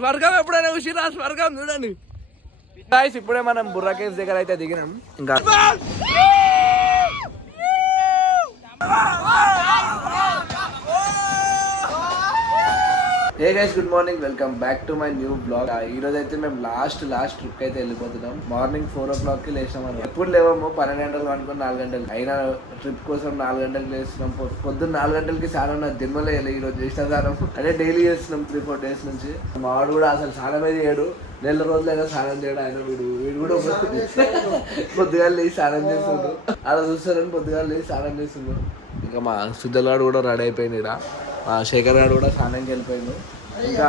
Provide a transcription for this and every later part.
స్వర్గం ఎప్పుడైనా చూసిరా? స్వర్గం చూడండి గాయ్స్. ఇప్పుడే మనం బుర్రా కేవ్స్ దగ్గర అయితే దిగినాం. ఇంకా hey guys, good morning, welcome back to my new blog. ఈ రోజు అయితే మేము లాస్ట్ ట్రిప్ అయితే వెళ్ళిపోతున్నాం. మార్నింగ్ 4 o'clock కి లేచినాం అనమాట. ఎప్పుడు లేవము 12 గంటలు అనుకుని 4 గంటలు అయినా ట్రిప్ కోసం 4 గంటలకు లేస్తున్నాం. పొద్దున్న 4 గంటలకి స్నానం నా జన్మలో ఈ రోజు చేసిన స్నానం అంటే డైలీ చేస్తున్నాం 3-4 days నుంచి. మావాడు కూడా అసలు స్నానం అయితే చేయడు, నెల రోజులైనా స్నానం చేయడం. ఆయన వీడు కూడా పొద్దుగాలు లేచి స్నానం చేస్తుండ్రు. అలా చూస్తారని పొద్దుగాలు లేచి స్నానం చేస్తుండ్రు. ఇంకా మా సుద్దలగాడు కూడా రెడీ అయిపోయింది. మా శేఖర్ గారు కూడా స్నానంకి వెళ్ళిపోయిండు. ఇంకా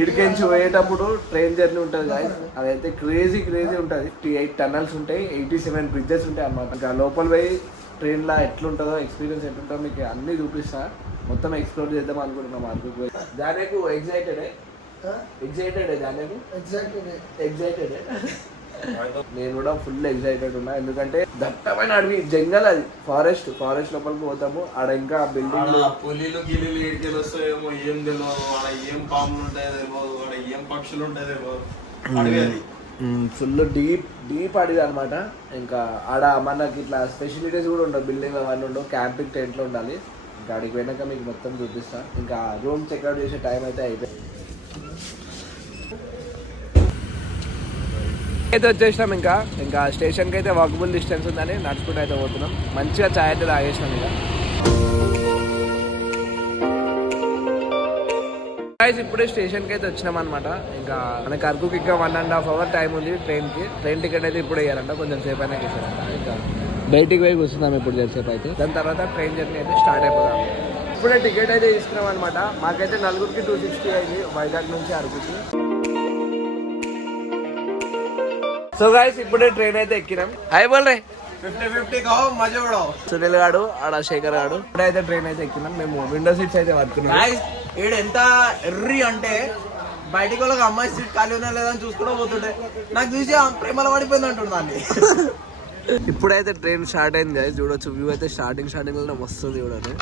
ఇడికెంచి పోయేటప్పుడు ట్రైన్ జర్నీ ఉంటుంది గాయస్. అదైతే క్రేజీ ఉంటుంది. 8 tunnels ఉంటాయి, 87 bridges ఉంటాయి అన్నమాట. ఇంకా లోపల పోయి ట్రైన్లో ఎట్లుంటుందో ఎక్స్పీరియన్స్ ఎట్లుంటుందో మీకు అన్నీ చూపిస్తా. మొత్తం ఎక్స్ప్లోర్ చేద్దాం అనుకుంటున్నాం. అరకు జానేకు ఎగ్జైటెడ్ నేను కూడా ఫుల్ ఎక్సైటెడ్ ఉన్నా. ఎందుకంటే దట్టమైన అడవి, జంగల్, అది ఫారెస్ట్ లోపలికి పోతాము. ఆడ ఇంకా బిల్డింగ్ పులిలు గిల్లీలు ఏడికెళ్ళి వస్తాయేమో ఏం తెలియదు. ఆడ ఏం పాములు ఉంటాయో తెలియదు, ఆడ ఏం పక్షులు ఉంటాయో తెలియదు. ఫుల్ డీప్ అడవి అనమాట. ఇంకా ఆడ మనకి ఇట్లా స్పెషాలిటీస్ కూడా ఉండవు. బిల్డింగ్ అవన్నీ ఉండవు. క్యాంపింగ్ టెంట్లో ఉండాలి. ఇంకా అడిగి పోయినాక మీకు మొత్తం చూపిస్తా. ఇంకా రూమ్ చెక్అవుట్ చేసే టైం అయితే అయిపోయింది. అయితే వచ్చేసినాం. ఇంకా స్టేషన్కి అయితే వాకబుల్ డిస్టెన్స్ ఉందని నడుచుకుంటూ అయితే పోతున్నాం. మంచిగా చాయ్ అయితే తాగేసినాం. ఇక ఇప్పుడే స్టేషన్కి అయితే వచ్చినాం అనమాట. ఇంకా మనకి అరకుకి ఇంకా 1.5 hour టైం ఉంది ట్రైన్ టికెట్ అయితే ఇప్పుడు వేయాలంట. కొంచెం సేపు అయినా ఇస్తారంట. ఇంకా బయటికి పోయి కూర్చున్నాం ఇప్పుడు సేపు అయితే. దాని తర్వాత ట్రైన్ జర్నీ అయితే స్టార్ట్ అయిపోతాం. ఇప్పుడే టికెట్ అయితే తీసుకున్నాం అనమాట. మాకైతే నలుగురికి 260 అయింది వైజాగ్ నుంచి అరకుకి. సో గైస్, ఇప్పుడే ట్రైన్ అయితే ఎక్కినాం. హాయ్ బోల్ రే 50-50 కావు మజా కూడా. సునీల్ గాడు ఆడ శేఖర్ గాడు ఇప్పుడైతే ట్రైన్ అయితే ఎక్కినాం. మేము విండో సీట్స్ అయితే పడుతున్నాం. ఈడు ఎంత ఎర్రి అంటే బయటికి వాళ్ళకి అమ్మాయి సీట్ ఖాళీ ఉన్నా లేదని చూసుకుంటూ పోతుంటే నాకు చూసి ప్రేమలో పడిపోయింది అంటుందండి. ఇప్పుడైతే ట్రైన్ స్టార్ట్ అయింది గైస్. చూడొచ్చు వ్యూ అయితే స్టార్టింగ్ లో వస్తుంది. చూడండి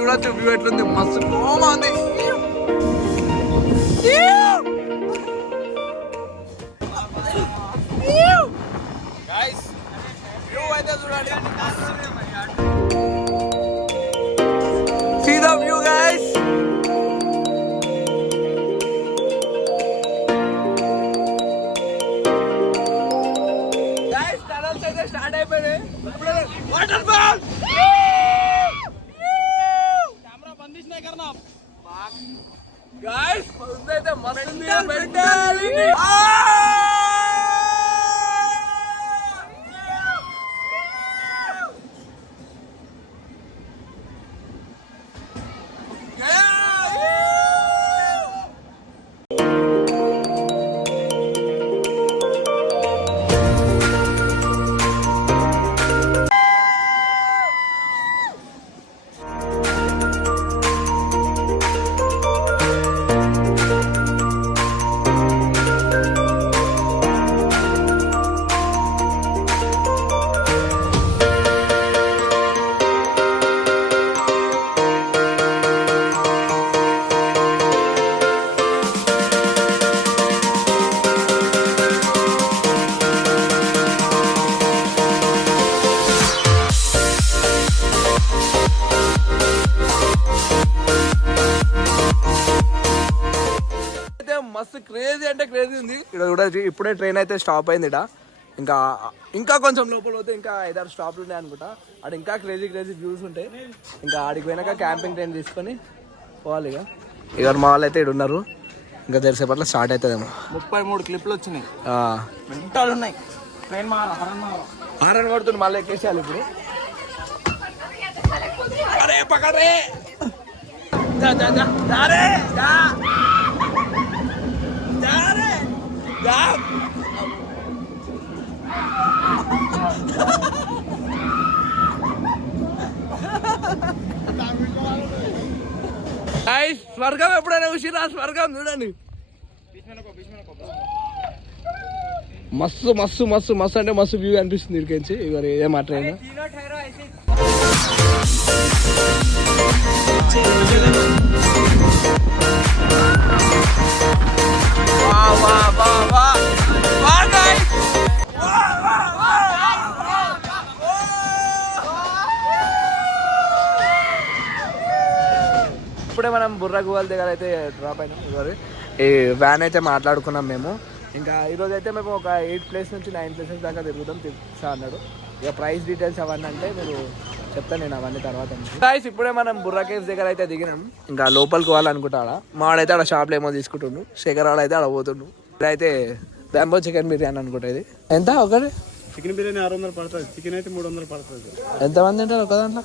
చూడొచ్చు వ్యూ ఎట్లుంది, మస్తు బాగుంది. See the view, guys. Guys, tunnels అయితే స్టార్ట్ అయిపోయాయి. Water fall. కెమెరా బంధించినా కర్నా. Guys, ముందైతే మస్తు ఉంది. పెట్టాలి. మస్తు క్రేజీ అంటే క్రేజీ ఉంది ఇక్కడ కూడా. ఇప్పుడే ట్రైన్ అయితే స్టాప్ అయింది. ఇంకా కొంచెం లోపల పోతే ఇంకా 5-6 స్టాప్లు ఉన్నాయి అనుకుంటా. అక్కడ ఇంకా క్రేజీ వ్యూస్ ఉంటాయి. ఇంకా ఆడికి పోయినాక క్యాంపింగ్ ట్రైన్ తీసుకొని పోవాలి. ఇక మా వాళ్ళు అయితే ఇక్కడ ఉన్నారు. ఇంకా తెలిసేపట్ల స్టార్ట్ అవుతుందేమో. 33 క్లిప్లు వచ్చినాయి. ఉన్నాయి. ట్రైన్ హారన్ కొడుతుంది. మళ్ళీ ఎక్కేసేయాలి ఇప్పుడు. అరే పకడే స్వర్గం ఎప్పుడైనా చూసిరా? స్వర్గం చూడండి. మస్తు అంటే మస్తు వ్యూ అనిపిస్తుంది ఇక్కడికి. ఇవరు ఏ మాట అయినా బుర్రా గువాల దగ్గర అయితే డ్రాప్ అయినాం. ఇవ్వరు ఈ వ్యాన్ అయితే మాట్లాడుకున్నాం మేము. ఇంకా ఈరోజు అయితే మేము ఒక 8 ప్లేస్ నుంచి 9 ప్లేసెస్ దాకా తిరుగుతాం తిప్పా అన్నాడు. ఇక ప్రైస్ డీటెయిల్స్ అవన్నీ అంటే మీరు చెప్తాను నేను అవన్నీ తర్వాత. గాయ్స్ ఇప్పుడే మనం బుర్రా కేవ్స్ దగ్గర అయితే దిగినాం. ఇంకా లోపలికి పోవాలనుకుంటా. మాడైతే ఆడ షాప్లో ఏమో తీసుకుంటుండు, శేఖర్ ఆడ అయితే ఆడ పోతుండు. ఇప్పుడైతే బ్యాంబో చికెన్ బిర్యానీ అనుకుంటా. ఇది ఎంత ఒకటి? చికెన్ బిర్యానీ 600 పడుతుంది, చికెన్ అయితే 300 పడుతుంది. ఎంతమంది తింటారు ఒక దాంట్లో?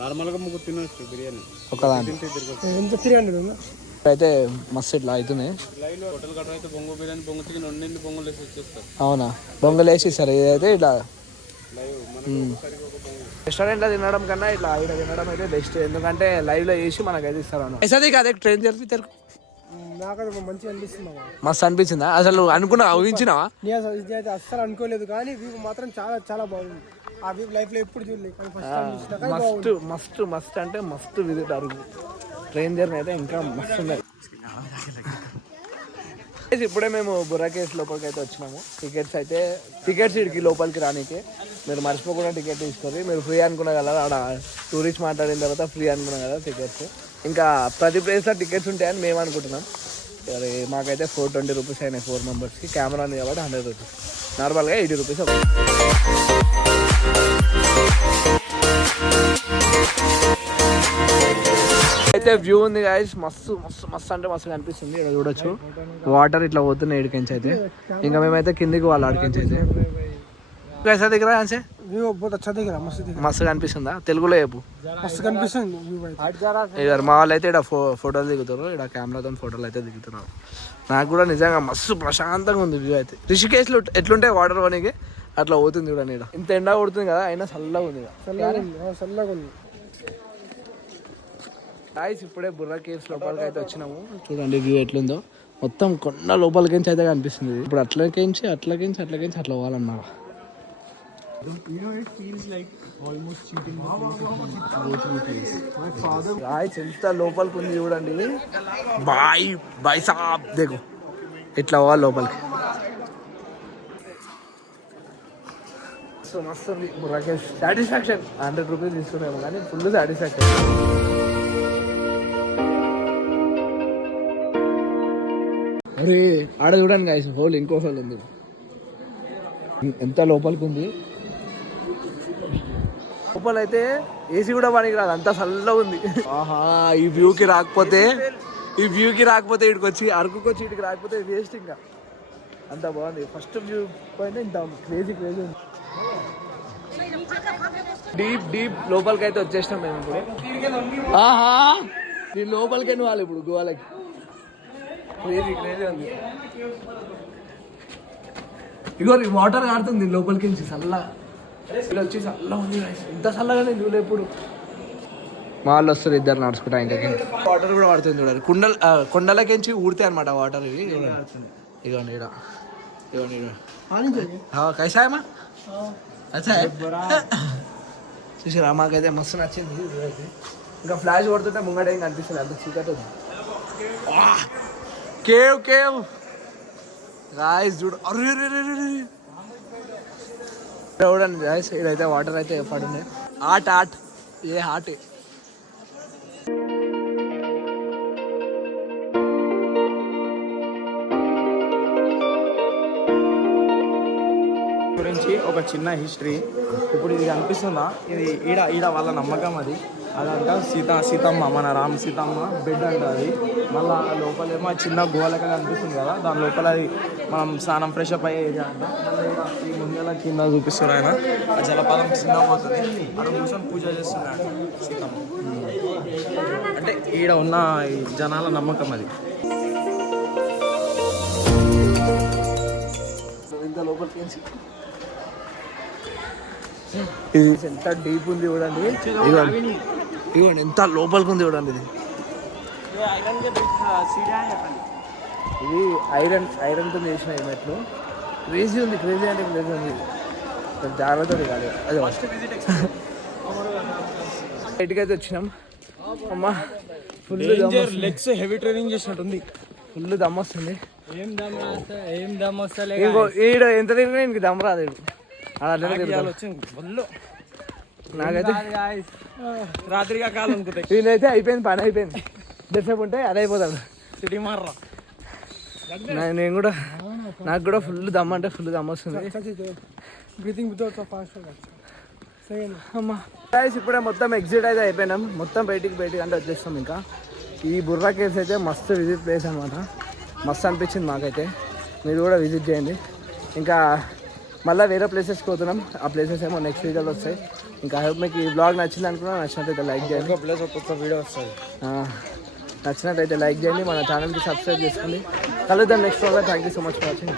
నార్మల్గా 3 తినవచ్చు బిర్యానీ ఒక దాంట్లో. అయితే మస్తు ఇట్లా అవుతుంది. హోటల్ కట్టర్ అయితే బొంగు బిర్యానీ, బొంగు చికెన్ 2 బొంగులు వేసి వచ్చేస్తారు. అవునా? బొంగలు వేసి ఇస్తారు. ఇదైతే ఇట్లా రెస్టారెంట్లో తినడం కన్నా ఇట్లా ఇక్కడ తినడం అయితే బెస్ట్. ఎందుకంటే లైవ్లో వేసి మనకైతే ఇస్తారు అన్న. అది కాదే ట్రైన్ జరిపి తెలుగు మంచిగా అనిపిస్తుంది. మస్తు అనిపించిందా? అసలు అనుకున్నా ఊహించినావా? అయితే అస్సలు అనుకోలేదు, కానీ వ్యూ మాత్రం చాలా చాలా బాగుంది. ఆ వ్యూ లైఫ్ లో ఎప్పుడు చూడలేదు, కానీ ఫస్ట్ టైం చూసినా కానీ మస్తు మస్తు మస్తు అంటే మస్తు విజిట్ అరుగు. ట్రైన్ జర్నీ అయితే ఇంకా మస్తు ఉంది. ఇప్పుడే మేము బుర్రా కేవ్స్ లోపలికి అయితే వచ్చినాము. టికెట్స్ ఇడికి లోపలికి రానికి మీరు మర్చిపోకుండా టికెట్ తీసుకోండి. మీరు ఫ్రీ అనుకున్నా కదా, ఆడ టూరిస్ట్ మాట్లాడిన తర్వాత ఫ్రీ అనుకున్నాం కదా టికెట్స్. ఇంకా ప్రతి ప్లేస్లో టికెట్స్ ఉంటాయని మేము అనుకుంటున్నాం. మరి మాకైతే 420 రూపీస్ అయినాయి 4 మెంబర్స్కి. కెమెరా ఉంది కాబట్టి 100 రూపీస్, నార్మల్గా 80 రూపీస్. అయితే వ్యూ ఉంది గాయస్, మస్తు మస్తు మస్తు అంటే మస్తు కనిపిస్తుంది. ఇక్కడ చూడొచ్చు వాటర్ ఇట్లా పోతున్నాయి ఇడికించి అయితే. ఇంకా మేమైతే కిందికి వాళ్ళు ఆడికించి అయితే దగ్గర మస్తు కనిపిస్తుందా? తెలుగులో చెప్పు. మస్తు కనిపిస్తుంది. మా వాళ్ళు అయితే ఇక్కడ ఫోటోలు దిగుతారు, ఇక్కడ కెమెరాతో ఫోటోలు అయితే దిగుతున్నారు. నాకు కూడా నిజంగా మస్తు ప్రశాంతంగా ఉంది వ్యూ అయితే. రిషికేశ్లో ఎట్లుంటాయి వాటర్ పోనీకి అట్లా పోతుంది చూడండి. ఇక్కడ ఇంత ఎండ కొడుతుంది కదా, అయినా చల్లగా ఉంది. చల్లగా ఉంది. గాయ్స్ ఇప్పుడే బుర్రా కేవ్స్ లోపలికి అయితే వచ్చినాము. చూడండి వ్యూ ఎట్లుందో. మొత్తం కొండ లోపలికించి అయితే కనిపిస్తుంది. ఇప్పుడు అట్లకించి అట్లా పోవాలన్నా. గాయ్స్ ఎంత లోపలికి ఉంది చూడండి. బాయ్ సాబ్ దేఖో ఇట్లా పోవాలి లోపలికి. మస్తు ఉంది బుర్రా కేవ్స్. సాటిస్ఫాక్షన్ 100 రూపీస్ తీసుకున్నాము కానీ ఫుల్ సాటిస్ఫాక్షన్. అరే ఆడ చూడండి గాయస్, హోల్ ఇంకో హోల్ ఉంది. ఎంత లోపలికి ఉంది. లోపల అయితే ఏసీ కూడా పనికి రాదు, అంత చల్లగా ఉంది. ఆహా, ఈ వ్యూకి రాకపోతే ఇక్కడికి వచ్చి అరకుకి వచ్చి ఇక్కడికి రాకపోతే వేస్ట్. ఇంకా అంత బాగుంది. ఫస్ట్ వ్యూ పైన ఇంత క్రేజీ ఉంది. డీప్ లోపలికి అయితే వచ్చేసినాం మేము ఇప్పుడు. ఆహా, దీని లోపలికి వాళ్ళు ఇప్పుడు గోవాలకి. క్రేజీ ఉంది. ఇగో వాటర్ కాడుతుంది లోపలికి నుంచి చల్లగా. ఇలా వచ్చి చల్లగా ఉంది. ఇంత చల్లగా నేను చూడలే ఎప్పుడు. మా వాళ్ళు వస్తారు ఇద్దరు నడుచుకుంటా. ఇంకా వాటర్ కూడా పడుతుంది చూడాలి. కొండలకించి ఊడితే అనమాట వాటర్ ఇవి. ఇగోండి కైసాయమా చూసారా? మాకైతే మస్తు నచ్చింది. ఇంకా ఫ్లాష్ కొడుతుంటే ముంగట ఏం కనిపిస్తుంది, అంత చీకటి ఉంది. కేవ్ గాయ్స్ చూడు. చూడండి గాయ్స్, ఇదైతే వాటర్ అయితే పడున్నాయి. ఆట ఏ హాట్. గురించి ఒక చిన్న హిస్టరీ. ఇప్పుడు ఇది కనిపిస్తుందా, ఇది ఈడ వాళ్ళ నమ్మకం. అదంతా సీతమ్మ, మన రామ్ సీతమ్మ బెడ్ అంట అది. మళ్ళీ లోపలేమో చిన్న గోలక కనిపిస్తుంది కదా, దాని లోపల అది మనం స్నానం ఫ్రెష్ అప్ అయ్యే ఏరియా అంట. ఈ ముందర కింద చూపిస్తారు ఆయన, ఆ జలపాతం కింద పోతుంది. అక్కడ కూర్చొని పూజ చేస్తున్నాడు సీతమ్మ. అంటే ఈడ ఉన్న ఈ జనాల నమ్మకం అది. ఇంత లోపలికి ఇది ఎంత డీప్ ఉంది చూడండి. ఇదిగోండి ఎంత లోపలికి ఉంది చూడండి. ఇది ఐరన్తో చేసిన మెట్లు. క్రేజీ ఉంది. క్రేజీ అంటే క్రేజీ ఉంది. జాగ్రత్త కాదు. అదే బయటికి అయితే వచ్చినాం. అమ్మా ఫుల్ లెగ్స్ హెవీ ట్రైనింగ్ చేసినట్టుంది. ఫుల్ దమ్ వస్తుంది. ఏం దమ్ వస్తలే. ఈడ ఎంత తిరిగినా ఇంక దమ్ రాదు. నాకైతే రాత్రిగా కాలం అనుకుంటాయి. వీళ్ళైతే అయిపోయింది, పని అయిపోయింది. ఎంతసేపు ఉంటే అదే అయిపోతాడు. సిటీ మార్రా. నేను కూడా నాకు కూడా ఫుల్ దమ్ అంటే ఫుల్ దమ్ వస్తుంది. బ్రీతింగ్ వితౌట్ ఫాస్ట్ అమ్మా గైస్ ఇప్పుడే మొత్తం ఎగ్జిట్ అయితే అయిపోయినాం. మొత్తం బయటికి అంటే వచ్చేస్తాం. ఇంకా ఈ బుర్రా కేవ్స్ అయితే మస్తు విజిట్ ప్లేస్ అనమాట. మస్తు అనిపించింది మాకైతే. మీరు కూడా విజిట్ చేయండి. ఇంకా మళ్ళీ వేరే ప్లేసెస్కి పోతున్నాం. ఆ ప్లేసెస్ ఏమో నెక్స్ట్ వీడియోలో వస్తాయి. ఇంకా ఐ హోప్ మీకు ఈ బ్లాగ్ నచ్చింది అనుకున్నా. నచ్చినట్టయితే లైక్ చేయండి. ప్లేస్ ఒక్కొక్క వీడియో వస్తుంది. నచ్చినట్టయితే లైక్ చేయండి. మన ఛానల్కి సబ్స్క్రైబ్ చేసుకోండి. కలుద్దాం నెక్స్ట్ బ్లాగ్లో. Thank you so much for watching.